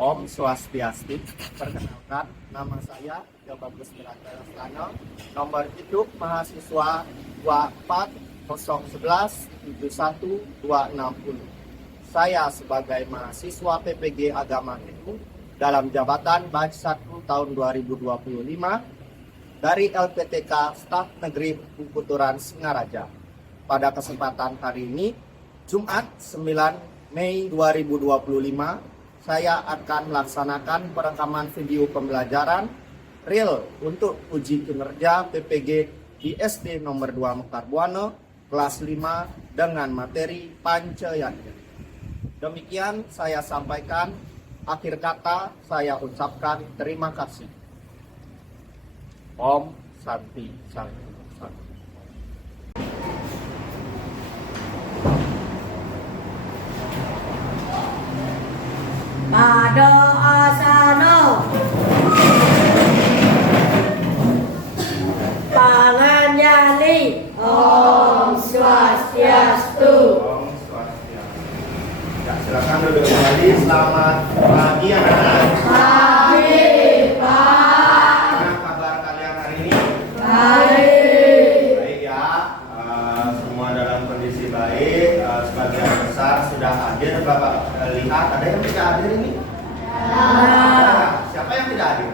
Om Swastiastu. Perkenalkan, nama saya Bagus Berata Lestana. Nomor hidup mahasiswa 240117160. Saya sebagai mahasiswa PPG Agama Hindu dalam jabatan Batch 1 tahun 2025 dari LPTK Staf Negeri Puturan Singaraja. Pada kesempatan hari ini, Jumat 9 Mei 2025, saya akan melaksanakan perekaman video pembelajaran real untuk uji kinerja PPG di SD nomor 2 Mekar Buana, kelas 5 dengan materi Pancayana. Demikian saya sampaikan, akhir kata saya ucapkan terima kasih. Om Santi Santi Santi. Pada asana pangan nyali Om Swastiastu. Om Swastiastu. Ya, silakan duduk kembali. Selamat pagi anak-anak. Pagi Pak. Gimana kabar kalian hari ini? Baik. Baik ya. Semua dalam kondisi baik. Sebagian besar sudah hadir. Bapak lihat ada yang tidak hadir ini? Siapa yang tidak hadir?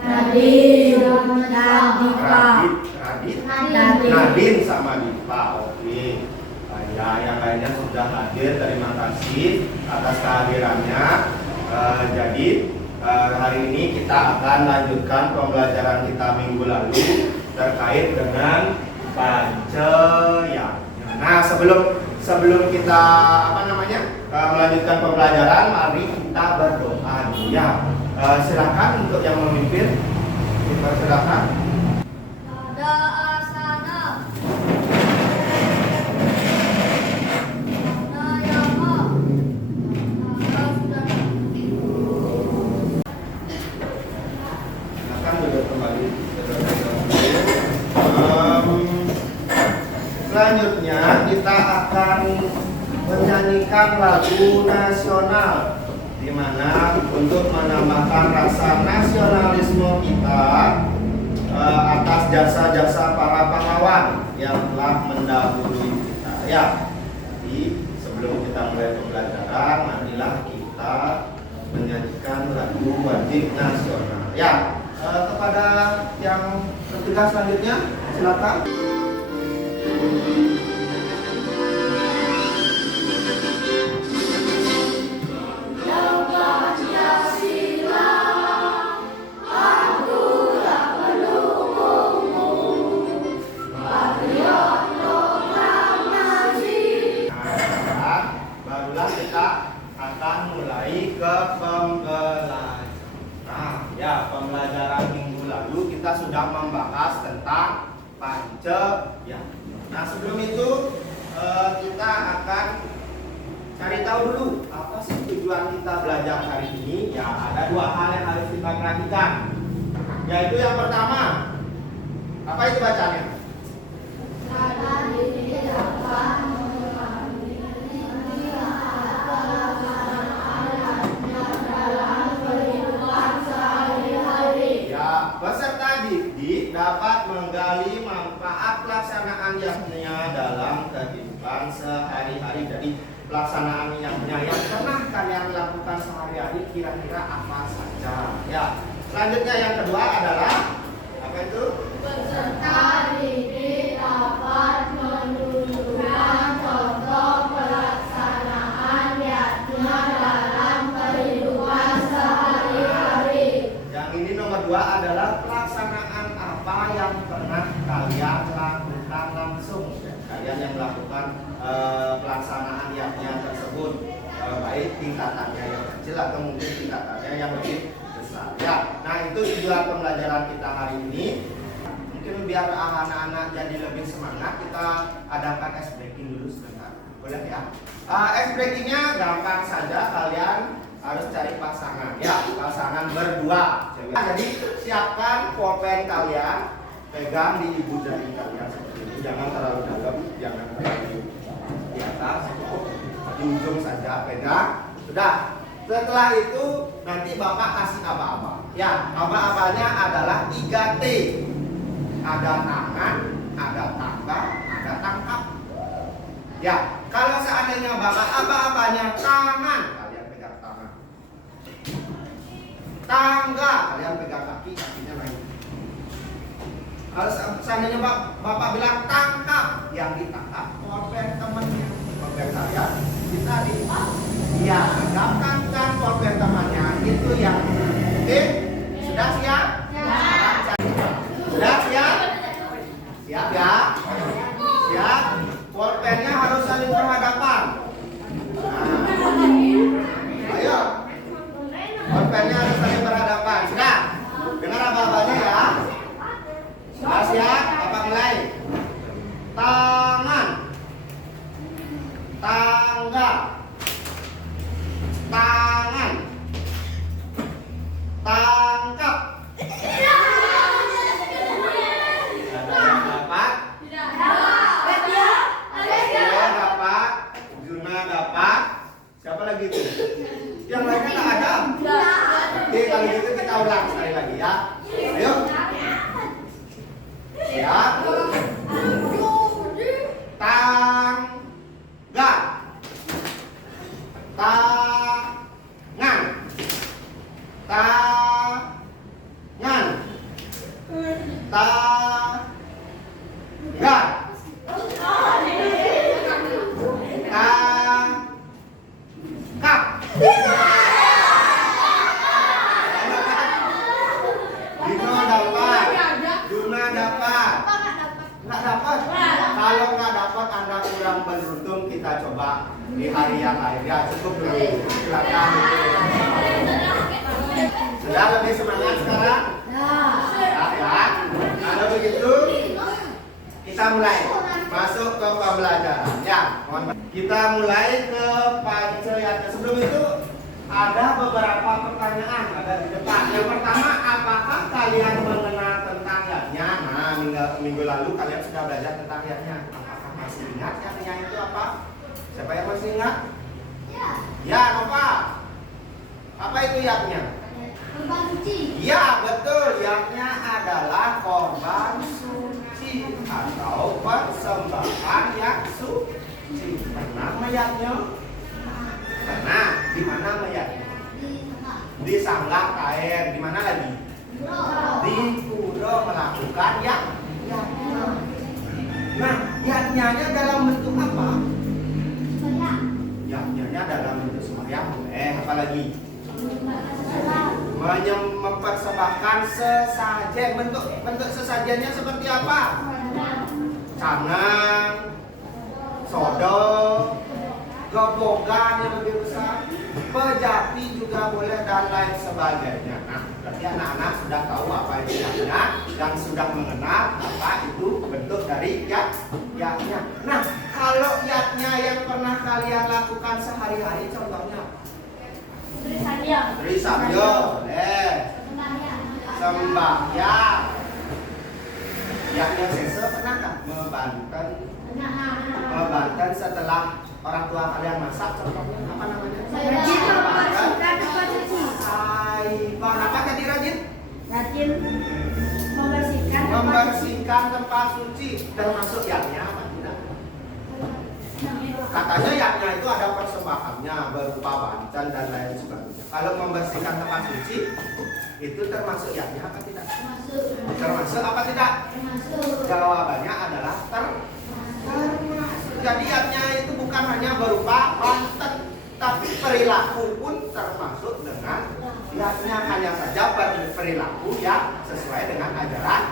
Nadine Nadine sama Dipa. Oke. Ya, yang lainnya sudah hadir. Terima kasih atas kehadirannya. Jadi hari ini kita akan lanjutkan pembelajaran kita minggu lalu terkait dengan Pancayana. Nah, sebelum kita melanjutkan pembelajaran, mari kita berdoa. Ya, silakan untuk yang memimpin. Silakan. Pada asana Nayama Silakan duduk kembali. Selanjutnya kita akan menyanyikan lagu nasional, di mana untuk menambahkan rasa nasionalisme kita atas jasa-jasa para pahlawan yang telah mendahului kita. Ya, jadi sebelum kita mulai pembelajaran, marilah kita menyanyikan lagu wajib nasional. Ya, kepada yang bertugas selanjutnya, silakan. Barulah kita akan mulai ke pembelajaran. Ya, pembelajaran minggu lalu kita sudah membahas tentang Pancayana. Nah, sebelum itu kita akan cari tahu dulu apa sih tujuan kita belajar hari ini. Ya, ada dua hal yang harus kita perhatikan. Yaitu yang pertama, apa itu bacanya? Peserta didik dapat menggali manfaat pelaksanaan YAHnya dalam kehidupan sehari-hari. Jadi pelaksanaan YAHnya yang pernah kalian lakukan sehari-hari kira-kira apa saja? Ya. Selanjutnya yang kedua adalah apa itu? Peserta didik dapat menunjukkan contoh pelaksanaan YAHnya dalam kehidupan sehari-hari. Yang ini nomor 2 adalah pelaksanaan apa yang pernah kalian lakukan langsung. Kalian yang melakukan pelaksanaan YAHnya tersebut, baik tingkatannya yang kecil atau mungkin tingkatannya yang lebih besar. Ya, nah itu tujuan pembelajaran kita hari ini. Mungkin biar anak-anak jadi lebih semangat, kita adakan ice breaking dulu sebentar. Boleh ya? Ice breakingnya gampang saja, kalian harus cari pasangan. Ya, pasangan berdua. Jadi siapkan pulpen kalian, pegang di ibu jari kalian seperti ini. Jangan terlalu dalam, jangan terlalu di atas, cukup di ujung saja pegang. Sudah. Setelah itu nanti Bapak kasih aba-aba. Ya, aba-abanya adalah 3T. Ada tangan, ada tangga, ada tangkap. Ya, kalau seandainya Bapak aba-abanya tangan, kalian pegang tangan. Tangga, kalian pegang kaki, kakinya naik. Kalau seandainya Bapak bilang tangkap, yang ditangkap pulpen temannya. Pulpen saya bisa ya, dapatkan pulpen temannya itu yang oke. Sudah siap? Sudah siap? Siap ya? Siap? Pulpennya harus saling berhadapan. Nah, ayo. Pulpennya harus saling berhadapan. Sudah? Dengar aba-abanya ya. Sudah siap? Bapak mulai. Tangan, tangga, tangan, tangkap. Dapat? Saya dapat, Juna dapat. Siapa lagi itu? Yang lainnya tak ada. Oke, kalau gitu kita ulang sekali lagi ya. Ayo. Siap. Tangga, tangan, tangan, tangga, tangkap. Dino dapat, Juna dapat. Nggak dapat. Kalau nggak dapat Anda kurang beruntung, kita coba di hari yang lain. Ya cukup dulu. Silakan. Sudah lebih semangat sekarang? Ya. Kalau begitu kita mulai masuk ke pembelajaran. Ya, kita mulai ke Pancayatnya. Sebelum itu ada beberapa pertanyaan ada di depan. Yang pertama, apakah kalian mengenal tentang yatnya? Nah, minggu lalu kalian sudah belajar tentang yatnya. Apakah masih ingat yatnya itu apa? Siapa yang masih ingat? Ya, Nova. Apa itu yatnya? Korban suci. Ya, betul. Yatnya adalah korban suci atau persembahan yang suci. Pernah mayatnya? Pernah. Di mana mayatnya? Di sanggah kain. Di mana lagi? Di pura melakukan yatnya. Nah, yatnya dalam bentuk apa? Yatnya dalam bentuk sembahyang. Apa lagi? Mempersembahkan sesajen. Bentuk sesajennya seperti apa? Canang, sodo, gebogan yang lebih besar, pejapi juga boleh dan lain sebagainya. Nah, berarti anak-anak sudah tahu apa itu yatnya dan sudah mengenal apa itu bentuk dari yatnya. Nah, kalau yatnya yang pernah kalian lakukan sehari-hari contohnya Tri Sabyo, sembahyang. Yatnya sese pernahkah membanten setelah orang tua kalian masak contohnya apa namanya? Apa tadi rajin? Rajin Membersihkan tempat suci termasuk yatnya apa tidak? Katanya yatnya itu ada persembahannya berupa banten dan lain sebagainya. Kalau membersihkan tempat suci itu termasuk yatnya apa tidak? Termasuk apa tidak? Jawabannya adalah termasuk. Jadi yatnya itu bukan hanya berupa banten, tapi perilaku pun termasuk dengan yatnya. Hanya saja perilaku yang sesuai dengan ajaran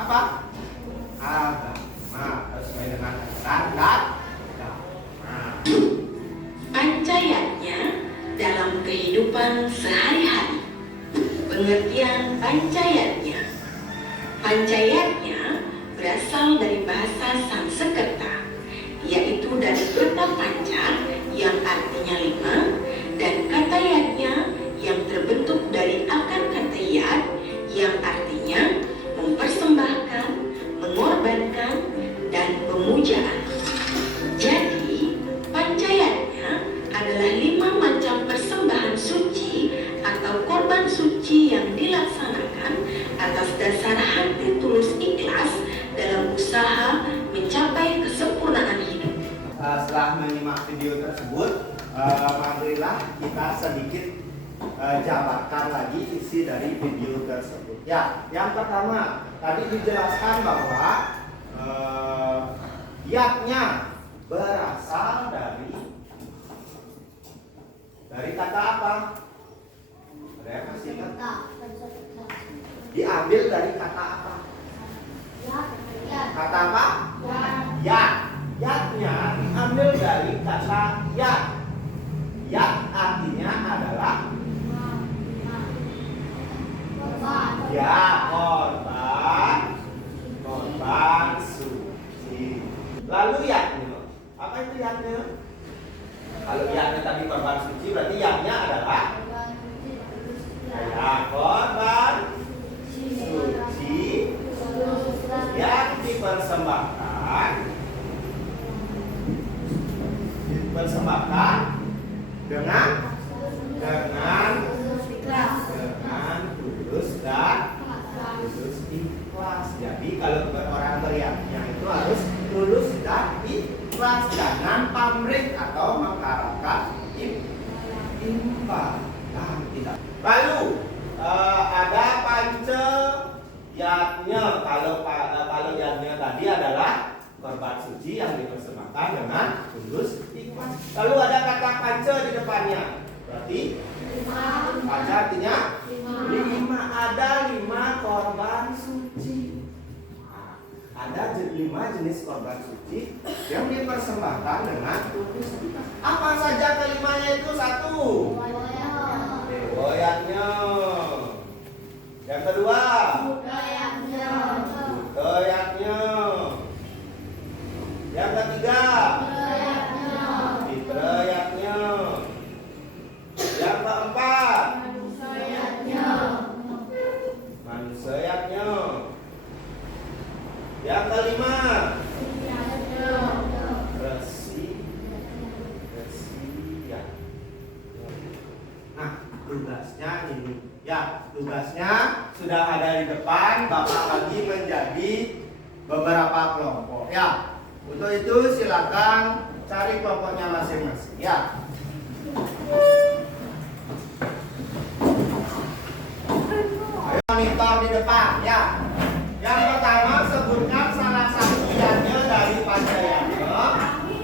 apa? Agama, sesuai dengan ajaran dan Pancayatnya dalam kehidupan sehari-hari. Pengertian pancayatnya. Pancayatnya berasal dari bahasa Sanskerta, yaitu dari kata panca yang artinya 5 dan kata yatnya yang terbentuk dari akar kata yat yang artinya mempersembahkan, mengorbankan, dan pemujaan. Jadi, pancayatnya adalah 5 macam persembahan suci sudah menyimak video tersebut, marilah kita sedikit jabarkan lagi isi dari video tersebut. Ya, yang pertama tadi dijelaskan bahwa yatnya berasal dari kata apa? Ada yang masih ingat? Diambil dari kata apa? Kata apa? Yat. Yatnya diambil dari kata yat. Yat artinya adalah ya, korban suci. Lalu yatnya, apa itu yatnya? Kalau yatnya tadi korban suci, berarti yatnya adalah ya, korban suci yang dipersembahkan dengan tulus dan ikhlas. Jadi kalau orang beriaknya itu harus tulus dan ikhlas, jangan pamrih atau mengharapkan imbalan. Tidak. Lalu ada panca yatnya. Kalau yatnya tadi adalah korban suci yang dipersembahkan dengan tulus ikhlas. Lalu ada kata panca di depannya. Berarti panca artinya 5. Ada 5 korban suci. Ada 5 jenis korban suci yang dipersembahkan dengan tulus ikhlas. Apa saja kelimanya itu? 1. Dewoyatnya. Yang kedua, budayatnya. Yang ketiga, fitrayatnya. Yang keempat, manusiatnya. Yang kelima, resiyat. Nah, tugasnya ini. Ya, tugasnya sudah ada di depan. Bapak bagi menjadi beberapa kelompok. Ya, untuk itu silakan cari kelompoknya masing-masing. Ya. Ayo monitor di depan. Ya. Yang pertama sebutkan salah satu yatnya dari panjayatnya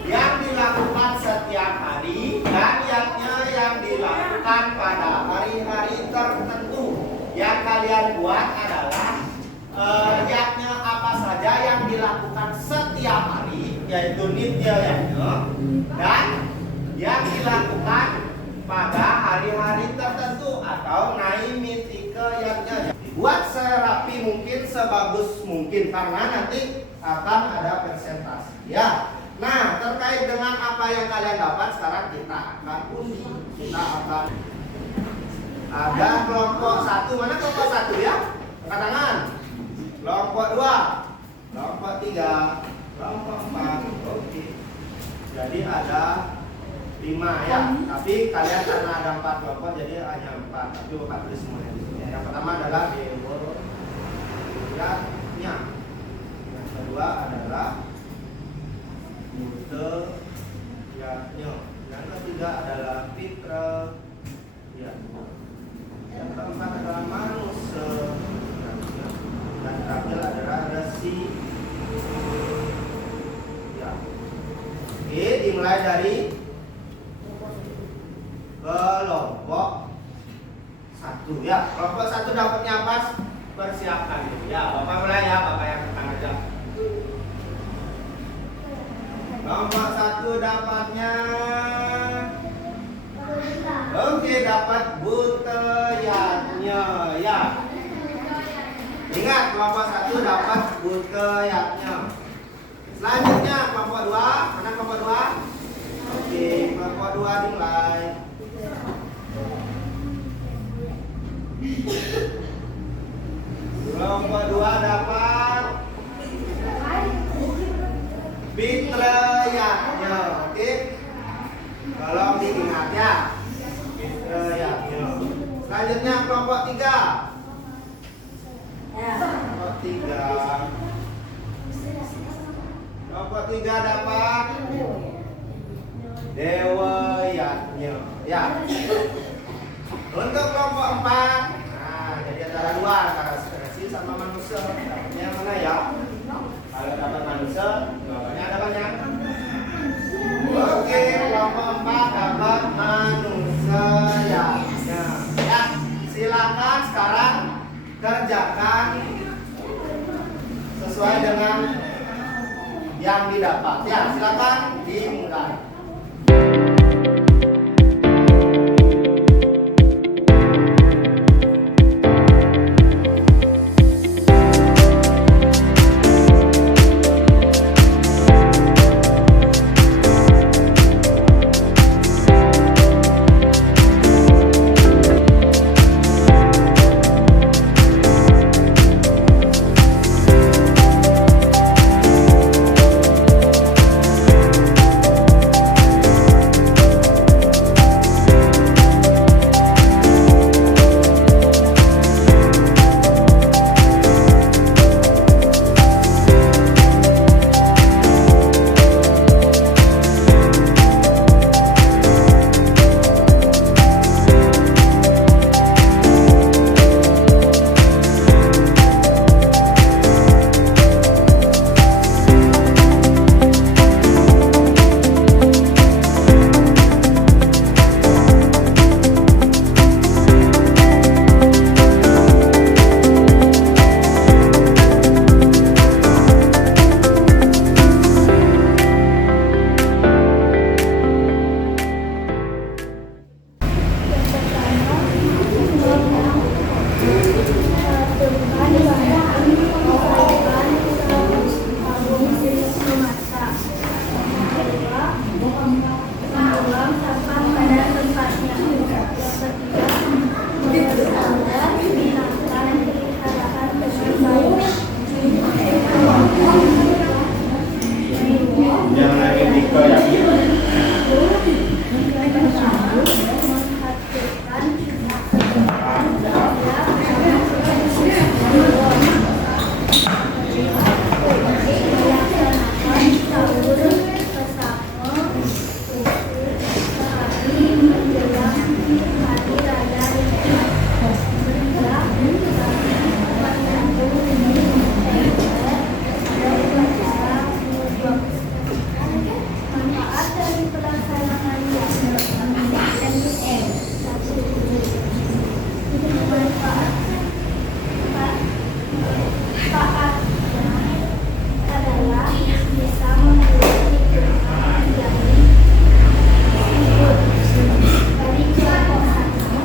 yang dilakukan setiap hari dan yatnya yang dilakukan pada hari-hari tertentu. Yang kalian buat adalah yatnya apa saja yang dilakukan setiap hari, yaitu nitya yatnya, dan yang dilakukan pada hari-hari tertentu atau naimitike yatnya. Dibuat serapi mungkin, sebagus mungkin, karena nanti akan ada presentasi. Ya. Nah, terkait dengan apa yang kalian dapat, sekarang kita akan undi. Kita akan ada kelompok 1. Mana kelompok 1 ya? Angkat tangan. Kelompok 2, kelompok 3, kelompok 4. Oke. Jadi ada 5 ya. Tapi kalian karena ada 4 kelompok jadi hanya 4. Tapi bukan tulis semuanya di sini. Yang pertama adalah dewoyatnya. Yang kedua adalah budayatnya. Yang ketiga adalah fitrayatnya. Yang keempat adalah manusiatnya. Dan terakhir adalah resiyat. Oke, dimulai dari kelompok 1 ya. Kelompok 1 dapatnya apa? Persiapkan itu. Ya, Bapak mulai ya, Bapak yang tenang aja. Kelompok 1 dapatnya. Oke, dapat budayatnya ya. Ingat, kelompok 1 dapat budayatnya. Selanjutnya kelompok 2. Mana kelompok 2? Oke, kelompok 2 dimulai. Kelompok 2 dapat fitrayatnya. Oke. Tolong diingat ya. Fitrayatnya. Selanjutnya kelompok 3. Kelompok 3. Kelompok 3 dapat sesuai dengan yang didapat. Ya, silakan dimulai.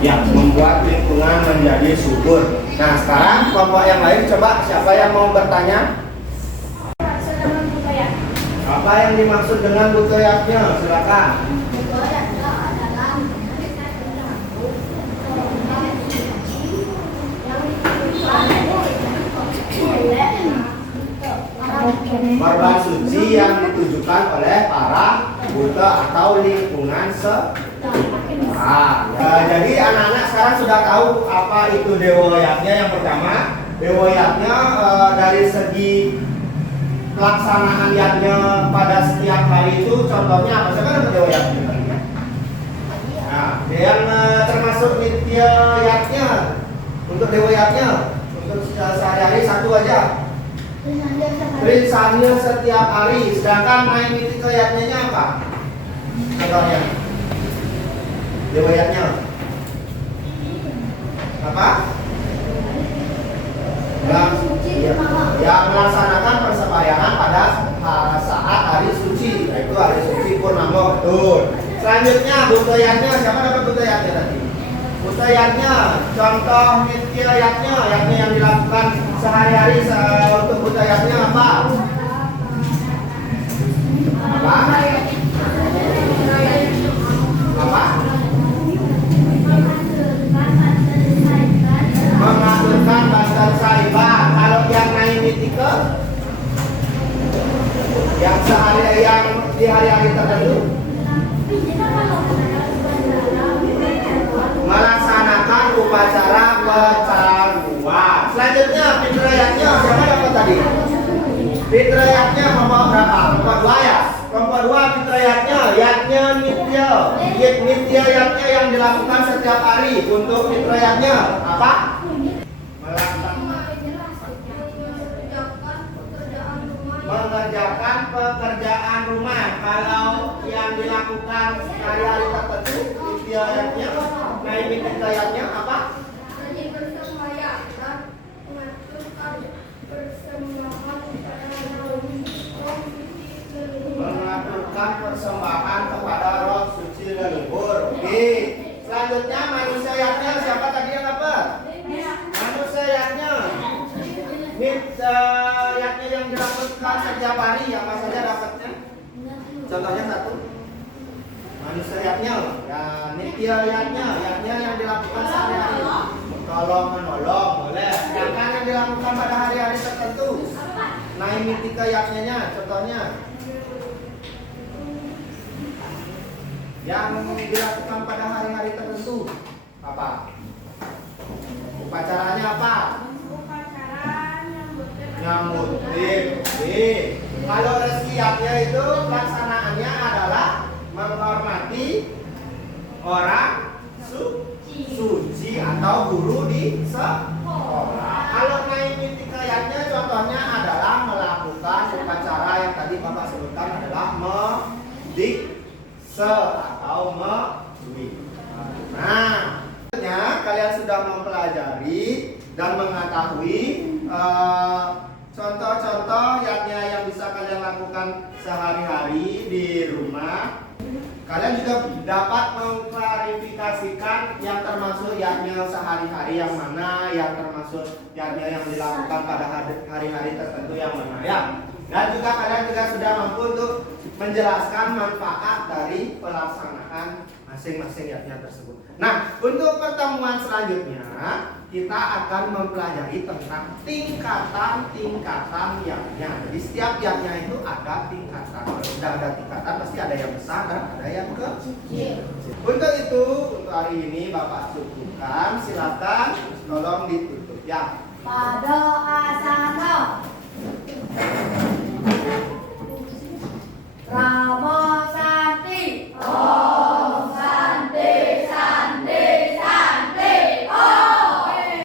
Yang membuat lingkungan menjadi subur. Nah, sekarang kelompok yang lain, coba siapa yang mau bertanya? Apa yang dimaksud dengan butoyaknya? Silakan. Korban suci yang ditujukan oleh para buta atau lingkungan jadi anak-anak sekarang sudah tahu apa itu dewoyatnya. Yang pertama, dewoyatnya dari segi pelaksanaan yatnya pada setiap hari itu contohnya apa? Saya kan ada dewoyatnya. Nah, yang termasuk nitya yatnya untuk dewoyatnya untuk sehari-hari satu aja. Rinsanya setiap hari. Sedangkan main nitya yatnya apa? Contohnya dewoyatnya apa? Yang melaksanakan persembahyaan pada saat hari suci, yaitu hari suci Purnama. Betul. Selanjutnya butoyatnya, siapa dapat butoyatnya tadi? Butoyatnya, contoh nityayatnya, yakni yang dilakukan sehari-hari untuk butoyatnya apa? Apa? Apa? Mengaturkan basar saibah. Kalau yang naik nitika, yang sehari yang di hari-hari tertentu melaksanakan upacara pecaruan. Selanjutnya fitrayatnya, siapa dapat tadi? Fitrayatnya kelompok berapa? Kelompok 2 ya? Kelompok 2 fitrayatnya, yatnya nitya. Nitya yatnya yang dilakukan setiap hari. Untuk fitrayatnya apa? Mengerjakan pekerjaan rumah. Kalau yang dilakukan hari-hari tertentu, fitrayatnya, naik fitrayatnya apa? Rajin bersembahyang dan mengaturkan persembahan melakukan persembahan kepada roh suci leluhur. Oke. Selanjutnya manusia yatnya, siapa tadi yang dapat? Manusia yatnya. Yatnya yang dilakukan setiap hari, apa saja dapatnya? Contohnya satu. Manusia yatnya, ya nitya yatnya yang dilakukan sehari-hari. Tolong menolong, boleh. Sedangkan yang dilakukan pada hari-hari tertentu. Naimitika yatnya, contohnya. Yang dilakukan pada hari-hari tertentu apa? Upacaranya apa? Nyambut tim. Kalau reskiatnya itu pelaksanaannya adalah menghormati orang suci atau guru di sekolah. Kalau naimitikayatnya contohnya adalah melakukan upacara yang tadi Bapak sebutkan adalah mendikse atau meduik. Nah, kalian sudah mempelajari dan mengetahui contoh-contoh yang bisa kalian lakukan sehari-hari di rumah. Kalian juga dapat mengklarifikasikan yang termasuk yaknya sehari-hari yang mana, yang termasuk yaknya yang dilakukan pada hari-hari tertentu yang mana ya. Dan juga kalian juga sudah mampu untuk menjelaskan manfaat dari pelaksanaan masing-masing yaknya tersebut. Nah, untuk pertemuan selanjutnya kita akan mempelajari tentang tingkatan-tingkatan yaknya. Jadi setiap yaknya itu ada tingkatan. Kalau sudah ada tingkatan pasti ada yang besar dan ada yang kecil. Untuk itu, untuk hari ini Bapak cukupkan. Silakan tolong ditutup ya. Pada